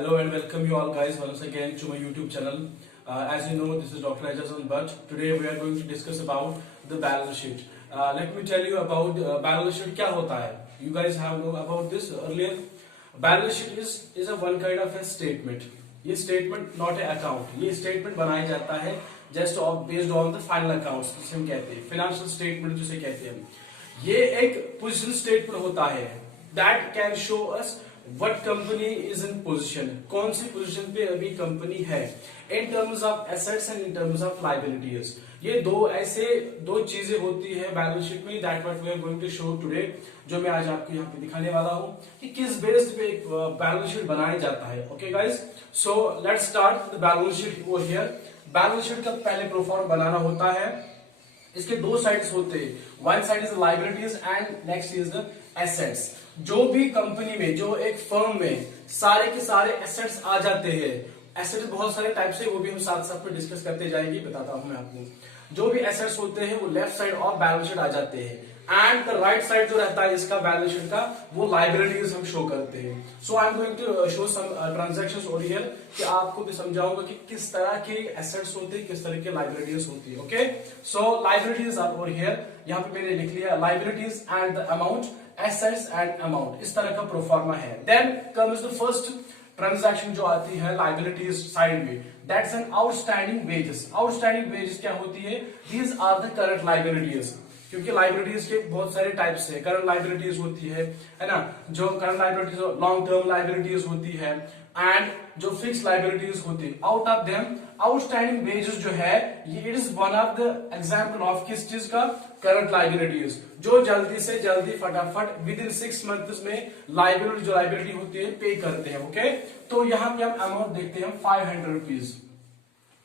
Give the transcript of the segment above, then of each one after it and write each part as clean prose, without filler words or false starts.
Hello and welcome you all guys once again to my YouTube channel. As you know, this is Dr. Ajazan Bhatt. Today we are going to discuss about the balance sheet. Let me tell you about balance sheet क्या होता है. You guys have know about this earlier. Balance sheet is a one kind of a statement. ये statement not a account. ये statement बनाया जाता है just based on the final accounts जिसे हम कहते हैं financial statement जिसे कहते हैं. ये एक position statement होता है that can show us What company is in position? कौन सी पोजीशन पे अभी कंपनी है in terms of assets and in terms of liabilities. ये दो चीजें होती है बैलेंस शीट में. That what we are going to show today. जो मैं आज आपको यहाँ पे दिखाने वाला हूँ कि किस बेस पे बैलेंस शीट बनाया जाता है. Okay guys, so let's start the balance sheet over here. Balance sheet का पहले प्रोफॉर्म बनाना होता है. इसके दो साइड्स होते हैं. One side is liabilities and next is the assets. जो भी कंपनी में, जो एक फर्म में सारे के सारे एसेट्स आ जाते हैं. एसेट्स बहुत सारे टाइप से, वो भी हम साथ साथ में डिस्कस करते जाएंगे, बताता हूं मैं आपको. जो भी एसेट्स होते हैं वो left side of balance sheet आ जाते हैं एंड द राइट साइड जो रहता है इसका बैलेंस शीट का, वो लाइबिलिटीज हम शो करते हैं. So I am going to show some transactions over here कि आपको भी समझाऊंगा कि किस तरह के एसेट्स होते हैं, किस तरह के लाइबिलिटीज होती है. Okay, so liabilities are over here. यहाँ पे मैंने लिख लिया liabilities and the amount, assets and amount. इस तरह का प्रोफार्मा है. Then comes the first transaction जो आती है लाइबिलिटीज साइड में, that's an outstanding wages. Outstanding wages क्या होती है? These are the current liabilities. क्योंकि लाइबिलिटीज के बहुत सारे टाइप्स है. करंट लाइबिलिटीज होती है ना, जो current liabilities long term liabilities होती है एंड जो फिक्स लाइबिलिटीज होती है. Out of them outstanding wages जो है ये it is one of the example of किस चीज का? Current liabilities. जो जल्दी से जल्दी फटाफट विद इन 6 मंथ्स में लाइबिलिटी जो लाइबिलिटी होती है पे करते हैं. ओके, तो यहाँ पे हम अमाउंट देखते हैं 500 rupees.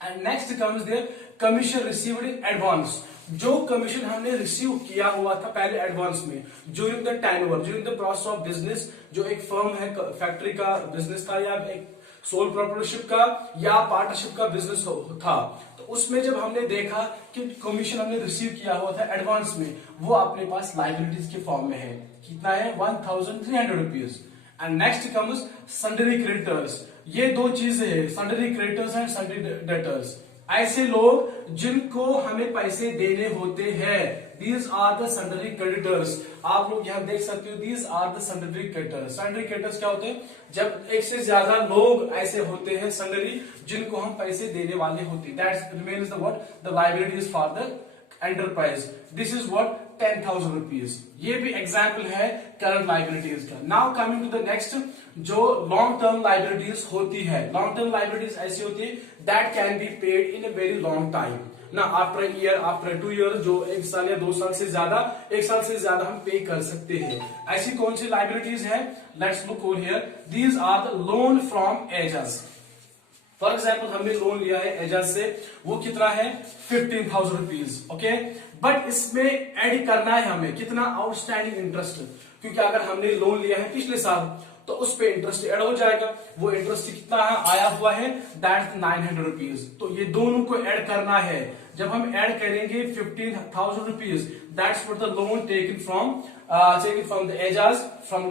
And next comes there commission received in advance. जो कमीशन हमने रिसीव किया हुआ था पहले एडवांस में during the turnover, during the process of business. जो एक फर्म है, फैक्ट्री का बिजनेस था या एक सोल प्रोप्राइटरशिप का या पार्टनरशिप का बिजनेस था, तो उसमें जब हमने देखा कि कमीशन हमने रिसीव किया हुआ था एडवांस में, वो अपने पास लाइबिलिटीज के फॉर्म में है. कितना है? 1300 rupees. And next comes sundry creditors. ये दो चीजें हैं, sundry creditors and sundry debtors. ऐसे लोग जिनको हमें पैसे देने होते हैं, these are the sundry creditors. आप लोग यहां देख सकते हो, these are the sundry creditors. Sundry creditors क्या होते हैं? जब एक से ज्यादा लोग ऐसे होते हैं सन्डरी जिनको हम पैसे देने वाले होते हैं. That remains the what? The liabilities for the enterprise. This is what? 10,000 rupees. ये भी एग्जाम्पल है करंट लाइबिलिटीज का. Now coming to the next, जो लॉन्ग टर्म लाइबिलिटीज होती है. लॉन्ग टर्म लाइबिलिटीज ऐसी होती है that can be paid in a very long time ना, आफ्टर ईयर, आफ्टर 2 ईयर, जो 1 साल या 2 साल से ज्यादा, 1 साल से ज्यादा हम पे कर सकते हैं. ऐसी कौन सी लाइबिलिटीज है? Let's look over here. These are the loan from Ejaz. For example हमने लोन लिया है एजाज से, वो कितना है? 15,000 रुपीज. ओके, बट इसमें ऐड करना है हमें कितना? Outstanding interest. क्योंकि अगर हमने लोन लिया है पिछले साल तो उस पे इंटरेस्ट ऐड हो जाएगा. वो इंटरेस्ट कितना आया हुआ है? That 900 rupees. तो ये दोनों को ऐड करना है. जब हम ऐड करेंगे 15,000 rupees, that's what the loan taken from the Ejaz from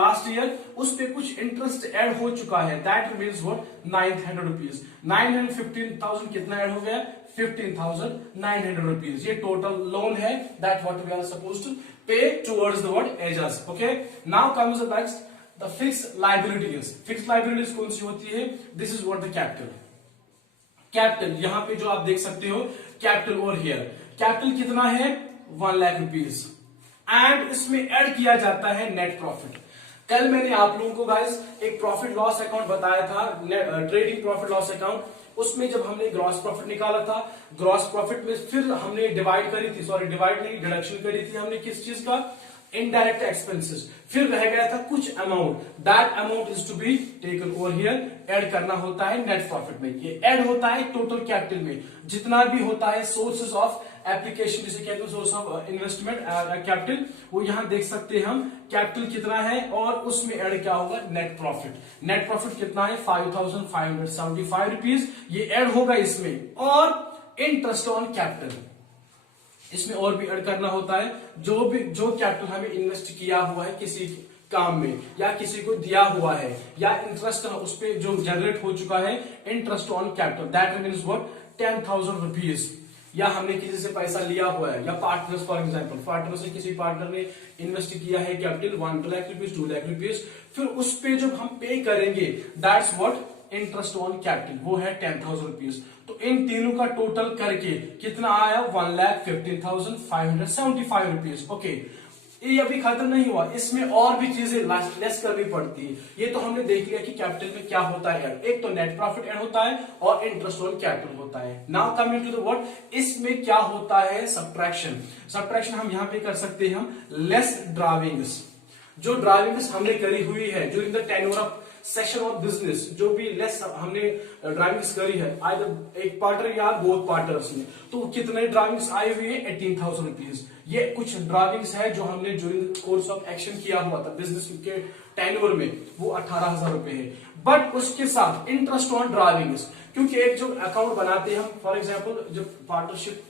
last year, उस पे कुछ इंटरेस्ट ऐड हो चुका है. That means what? 900 रुपीज. 915,000 कितना ऐड हो गया? 15,900 रुपीज. ये टोटल लोन है that what we are suppose to pay towards the word ages. Okay, now comes the next, the fixed liabilities. Fixed liabilities कौन सी होती है? This is what the capital. Capital यहाँ पे जो आप देख सकते हो, capital over here. Capital कितना है? 1 लाख रुपीज. एंड इसमें ऐड किया जाता है नेट प्रॉफिट. कल मैंने आप लोगों को गाइस एक प्रॉफिट लॉस अकाउंट बताया था, ट्रेडिंग प्रॉफिट लॉस अकाउंट. उसमें जब हमने ग्रॉस प्रॉफिट निकाला था, ग्रॉस प्रॉफिट में फिर हमने डिवाइड करी थी, सॉरी डिवाइड नहीं, डिडक्शन करी थी हमने किस चीज का? Indirect expenses. फिर रह गया था कुछ amount. That amount is to be taken over here. Add करना होता है नेट प्रॉफिट में. ये ऐड होता है टोटल कैपिटल में. जितना भी होता है सोर्सेज ऑफ एप्लीकेशन जिसे कहते हैं, सोर्स ऑफ इन्वेस्टमेंट कैपिटल, वो यहां देख सकते हैं हम. कैपिटल कितना है और उसमें ऐड क्या होगा? Net profit. नेट प्रॉफिट कितना है? 5,575 रुपीज. ये ऐड होगा इसमें. और इंटरेस्ट ऑन कैपिटल, इसमें और भी ऐड करना होता है. जो कैपिटल हमें इन्वेस्ट किया हुआ है किसी काम में, या किसी को दिया हुआ है, या इंटरेस्ट उस पर जो जनरेट हो चुका है, interest on capital, that means what 10,000 rupees, या हमने किसी से पैसा लिया हुआ है, या पार्टनर्स फॉर एग्जांपल पार्टनर से किसी पार्टनर ने इन्वेस्ट किया है capital 1 lakh rupees 2 lakh rupees, फिर उस पे जब हम पे करेंगे that's what interest on capital, वो है 10,000 रुपीज। तो इन तीनों का टोटल करके कितना आया 1,15,575 रुपीज। ओके, ये अभी खत्म नहीं हुआ, इसमें और भी चीजें लेस करनी पड़ती है। ये तो हमने देख लिया कि कैपिटल में क्या होता है, एक तो नेट प्रॉफिट ऐड होता है और इंटरेस्ट ऑन कैपिटल होता है। Now coming to the what, इसमें क्या होता है सब्ट्रैक्शन। सब्ट्रैक्शन हम यहां पे कर सकते हैं, हम लेस ड्राविंग्स, जो ड्राइविंग्स हमने करी हुई है during the tenure of session of business, जो भी लेस हमने ड्राइविंग्स करी है आइदर एक पार्टनर या बोथ पार्टनर्स ने, तो कितने ड्राइविंग्स आई हुई है 18,000 रुपीज। ये कुछ ड्राइविंग्स है जो हमने ड्यूरिंग कोर्स ऑफ एक्शन किया हुआ था बिजनेस के टेन्योर में, वो 18,000 रुपए है। बट उसके साथ इंटरेस्ट ऑन ड्राइविंग्स, क्योंकि एक जो अकाउंट बनाते हैं हम, फॉर एग्जाम्पल जब पार्टनरशिप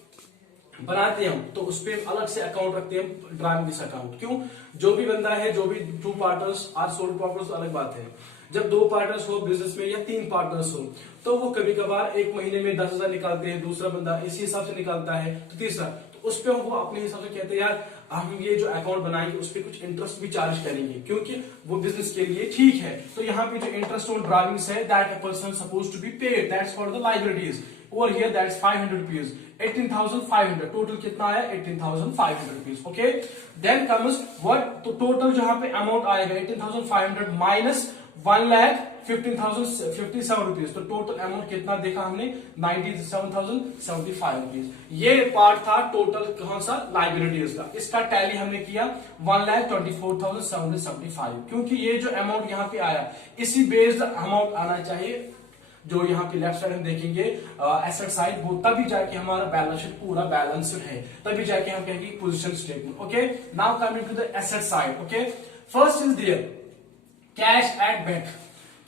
बनाते हैं हम, तो उस पर अलग से अकाउंट रखते हैं ड्राइविंग दिस अकाउंट। क्यों, जो भी बंदा है, जो भी 2 पार्टनर्स आर सोल पार्टनर्स अलग बात है, जब 2 पार्टनर्स हो बिजनेस में या 3 पार्टनर्स हो, तो वो कभी कभार एक महीने में 10,000 निकालते हैं, दूसरा बंदा इसी हिसाब से निकालता है, तो तीसरा, तो उस पर वो अपने हिसाब से कहते हैं यार हम ये जो अकाउंट बनाएंगे उस पर कुछ इंटरेस्ट भी चार्ज करेंगे, क्योंकि वो बिजनेस के लिए ठीक है। तो यहाँ पे जो इंटरेस्ट ऑन ड्राइविंग्स है, that a person suppose to be paid, that's for the liabilities. Over here that's 500 rupees, 18,500, total कितना आया 18,500 rupees. Okay, then comes what, तो टोटल जहां पे अमाउंट आएगा 18,500 माइनस 1,15,057 रुपीज, तो टोटल अमाउंट कितना देखा हमने 97,075 रुपीज। ये पार्ट था टोटल कौन सा लाइबिलिटीज का, इसका टैली हमने किया 1,24,775, क्योंकि ये जो अमाउंट यहाँ पे आया इसी बेस्ड अमाउंट आना चाहिए, जो यहाँ पे लेफ्ट साइड हम देखेंगे एसेट साइड, वो तभी जाके हमारा बैलेंस शीट पूरा बैलेंस्ड है, तभी जाके हम कहेंगे position statement. Okay, now coming to the asset side. Okay, first is there cash at bank,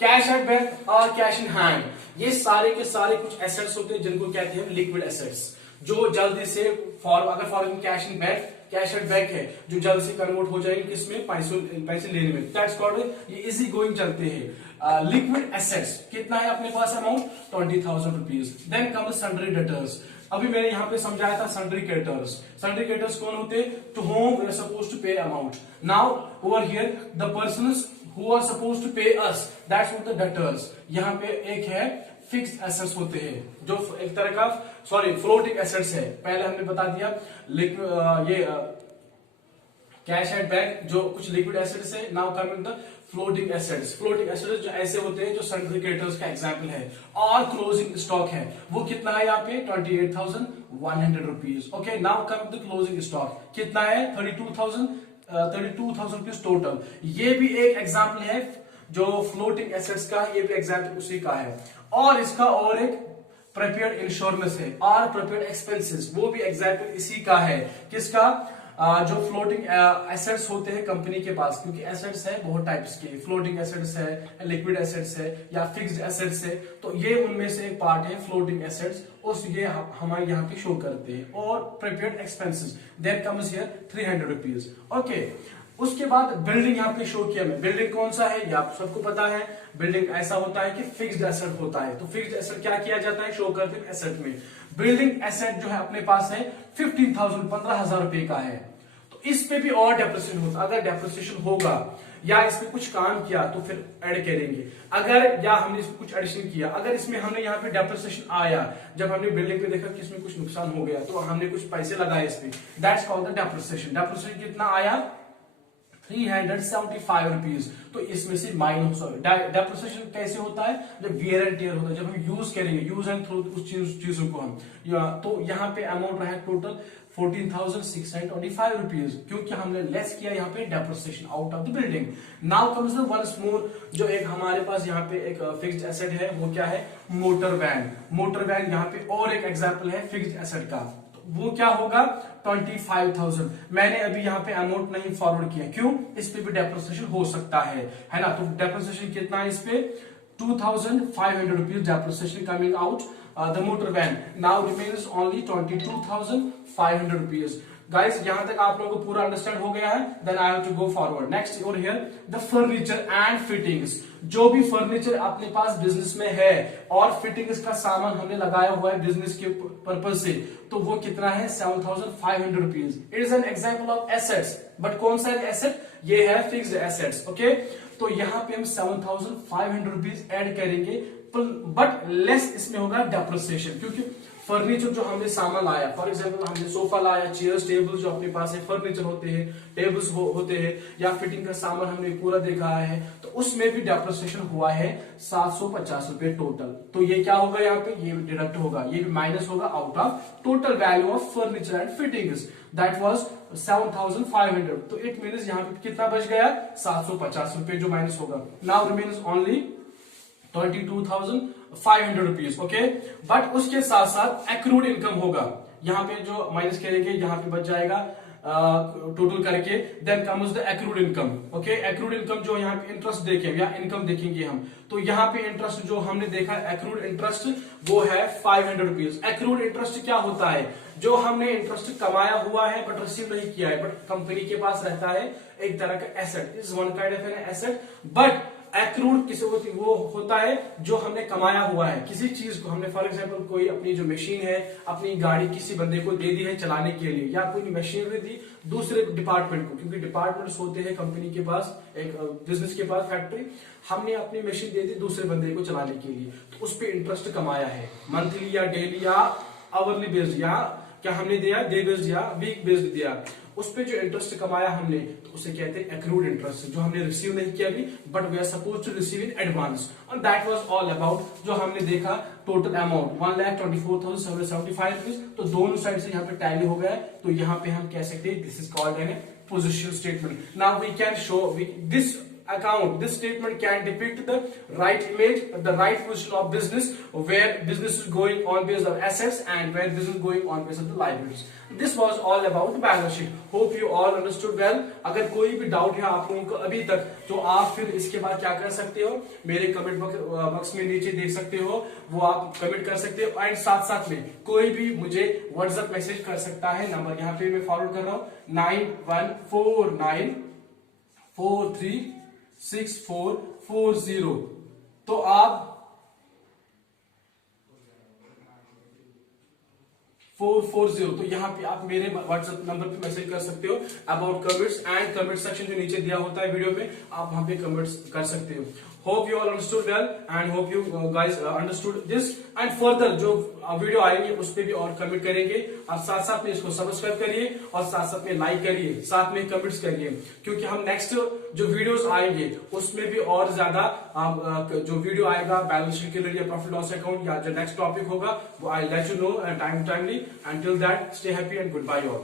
cash at bank और कैश इन हैंड, ये सारे के सारे कुछ एसेट्स होते हैं जिनको कहते हैं लिक्विड एसेट्स, जो जल्दी से अगर for cash in bank, cash at bank है जो जल्द से कन्वर्ट हो जाएंगे किसमें, पैसे लेने में, दैट्स कॉल्ड, ये इजी गोइंग चलते हैं। लिक्विड एसेट्स कितना है अपने पास amount 20,000 rupees. Then comes sundry debtors, अभी मैंने यहाँ पे समझाया था सन्ड्री क्रेडिटर्स। सन्ड्री क्रेडिटर्स कौन होते हैं, to whom we are supposed to pay amount. Now over here the persons who are supposed to pay us, that's what the debtors। यहाँ पे एक है फिक्स्ड एसेट्स होते हैं, जो एक तरह का फ्लोटिंग एसेट्स है, पहले हमने बता दिया ये कैश एट बैंक जो कुछ लिक्विड एसेट्स है। Now coming the floating assets, floating assets जो ऐसे होते हैं जो सन्ड्री क्रेडिटर्स का एग्जांपल है। और क्लोजिंग स्टॉक है, वो कितना है यहाँ पे 28,100 rupees. Okay, now coming the closing stock कितना है 32,000 रुपीज टोटल। ये भी एक एग्जाम्पल है जो फ्लोटिंग एसेट्स का, ये भी एग्जाम्पल उसी का है। और इसका और एक प्रीपेड इंश्योरेंस है और प्रीपेड एक्सपेंसेस, वो भी एग्जाम्पल इसी का है। किसका, जो फ्लोटिंग एसेट्स होते हैं कंपनी के पास, क्योंकि एसेट्स है बहुत टाइप्स के, फ्लोटिंग एसेट्स है, लिक्विड एसेट्स है या फिक्स्ड एसेट्स है, तो ये उनमें से एक पार्ट है फ्लोटिंग एसेट्स, उस ये हमारे यहाँ पे शो करते हैं। और prepaid expenses, then comes here 300 rupees. Okay, उसके बाद बिल्डिंग यहाँ पे शो किया मैं, बिल्डिंग कौन सा है ये आप सबको पता है, बिल्डिंग ऐसा होता है कि फिक्स्ड एसेट होता है, तो फिक्स्ड एसेट क्या किया जाता है, शो करते हैं एसेट में। बिल्डिंग एसेट जो है अपने पास है 15,000 रुपए का है, तो इस पे भी और डेप्रिसिएशन होता है। अगर डेप्रिसिएशन होगा या इस पे कुछ काम किया तो फिर ऐड करेंगे, अगर या हमने इसमें कुछ एडिशन किया, अगर इसमें हमने यहाँ पे डेप्रिसिएशन आया, जब हमने बिल्डिंग पे देखा कि इसमें कुछ नुकसान हो गया तो हमने कुछ पैसे लगाए इस पे, that's called the depreciation. Depreciation कितना आया 375 रुपीज, तो इसमें से माइनस। डेप्रिसिएशन कैसे होता है, जब वियर एंड टियर होता है, जब हम यूज करेंगे, यूज एंड थ्रू उस चीजों को हम, तो यहाँ पे अमाउंट रहा है टोटल 14,625 रुपीज, क्योंकि हमने लेस किया यहाँ पे depreciation out of the building. Now comes the once more, जो एक हमारे पास यहाँ पे एक फिक्स्ड एसेट है, वो क्या है, मोटर वैन। मोटर वैन यहाँ पे और एक एग्जांपल है फिक्स्ड एसेट का, वो क्या होगा 25,000। मैंने अभी यहाँ पे अमाउंट नहीं फॉरवर्ड किया, क्यों, इस पे भी डेप्रिसिएशन हो सकता है ना। तो डेप्रिसिएशन कितना है इस पे 2,500 rupees depreciation coming out the motor van. Now remains only 22,500 rupees. Guys यहां तक आप लोगों को पूरा अंडरस्टैंड हो गया है? Then I have to go forward next over here the furniture and fittings. जो भी फर्नीचर अपने पास बिजनेस में है और फिटिंग्स का सामान हमने लगाया हुआ है बिजनेस के पर्पज से, तो वो कितना है? 7,500 rupees. It is an example of assets, but कौन सा एसेट? ये है फिक्स्ड एसेट्स। ओके, तो यहाँ पे हम 7,500 रुपीज एड करेंगे, बट लेस इसमें होगा डेप्रिसिएशन, क्योंकि फर्नीचर जो हमने सामान लाया, फॉर एग्जांपल हमने सोफा लाया, चेयर्स, टेबल्स जो अपने पास है, फर्नीचर होते हैं, टेबल्स होते हैं, या फिटिंग का सामान हमने पूरा देखा है, तो उसमें भी डेप्रिसिएशन हुआ है 750 रुपए टोटल। तो ये क्या होगा? यहाँ पे ये डिडक्ट होगा, ये भी माइनस होगा out of total value of furniture and fittings, that was 7,500। तो इट मीन्स यहाँ पे कितना बच गया? 750 रुपए जो माइनस होगा। Now remains only 22,500 rupees. Okay, but उसके साथ साथ एक्रूड इनकम होगा, यहाँ पे जो माइनस करेंगे यहाँ पे बच जाएगा टोटल करके, then comes the accrued income. Okay, accrued income जो यहाँ पे इंटरेस्ट देखेंगे या इनकम देखेंगे हम, तो यहाँ पे इंटरेस्ट जो हमने देखा एक्रूड इंटरेस्ट वो है 500 रुपीज। एक्रूड इंटरेस्ट क्या होता है? जो हमने इंटरेस्ट कमाया हुआ है बट रिसीव नहीं किया है, बट कंपनी के पास रहता है एक तरह का asset, is one kind of an asset, but accrued किसी वो होता है जो हमने कमाया हुआ है, किसी चीज को हमने, फॉर एग्जांपल कोई अपनी जो मशीन है, अपनी गाड़ी किसी बंदे को दे दी है चलाने के लिए, या कोई मशीनरी दी दूसरे डिपार्टमेंट को, क्योंकि डिपार्टमेंट्स होते हैं कंपनी के पास, एक बिजनेस के पास फैक्ट्री, हमने अपनी मशीन दे दी दूसरे बंदे को चलाने के लिए, तो उस पर इंटरेस्ट कमाया है, मंथली या डेली या आवरली बेस्ड, या क्या हमने दिया? डे बेस्ड या वीक बेस्ड दिया, उस पे जो इंटरेस्ट कमाया हमने, तो उसे कहते हैं एक्रूड इंटरेस्ट, जो हमने रिसीव नहीं किया अभी, but we are suppose to receive in advance. And that was all about जो हमने देखा टोटल अमाउंट 1,24,775 रुपीज। तो दोनों साइड से यहाँ पे टैली हो गया है, तो यहाँ पे हम कह सकते हैं this is called an position statement. Now we can show this account, this statement can depict the right image, the right position of business, where business is going on based on assets and where business is going on based on the liabilities. This was all about the balance sheet. Hope you all understood well. अगर कोई भी doubt है आप लोगों को अभी तक, तो आप फिर इसके बाद क्या कर सकते हो? मेरे कमेंट बॉक्स में नीचे देख सकते हो, वो आप कमेंट कर सकते हो, एंड साथ साथ में कोई भी मुझे व्हाट्सएप मैसेज कर सकता है। नंबर यहाँ पे मैं फॉरवर्ड कर रहा हूँ 9149436440। तो आप 440, तो यहाँ पे आप मेरे व्हाट्सएप नंबर पे मैसेज कर सकते हो about comments, and comment section जो नीचे दिया होता है वीडियो में, आप वहां पे कमेंट्स कर सकते हो। Hope you all understood well, and hope you guys understood this, and further जो वीडियो आएंगे उस पे भी और कमेंट करेंगे, और साथ साथ में इसको सब्सक्राइब करिए, और साथ साथ में लाइक करिए, साथ में कमेंट्स करिए, क्योंकि हम नेक्स्ट जो वीडियोस आएंगे उसमें भी और ज्यादा जो वीडियो आएगा बैलेंस शीट के लिए, प्रॉफिट लॉस अकाउंट, या जो नेक्स्ट टॉपिक होगा वो I let you know timely. Until that, stay happy and goodbye all.